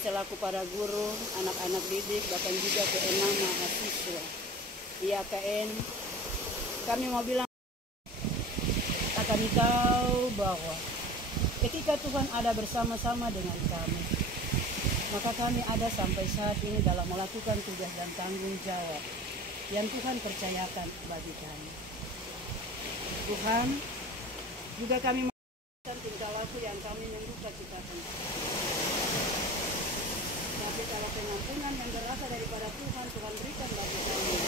selaku para guru, anak-anak didik, bahkan juga keenam mahasiswa IAKN, kami mau bilang, kami tahu bahwa ketika Tuhan ada bersama-sama dengan kami, maka kami ada sampai saat ini dalam melakukan tugas dan tanggung jawab yang Tuhan percayakan bagi kami. Tuhan juga kami mengenalkan tingkah laku yang kami menduga citakan. Tapi kalau pengampunan yang berasal daripada Tuhan, Tuhan berikan bagi kami.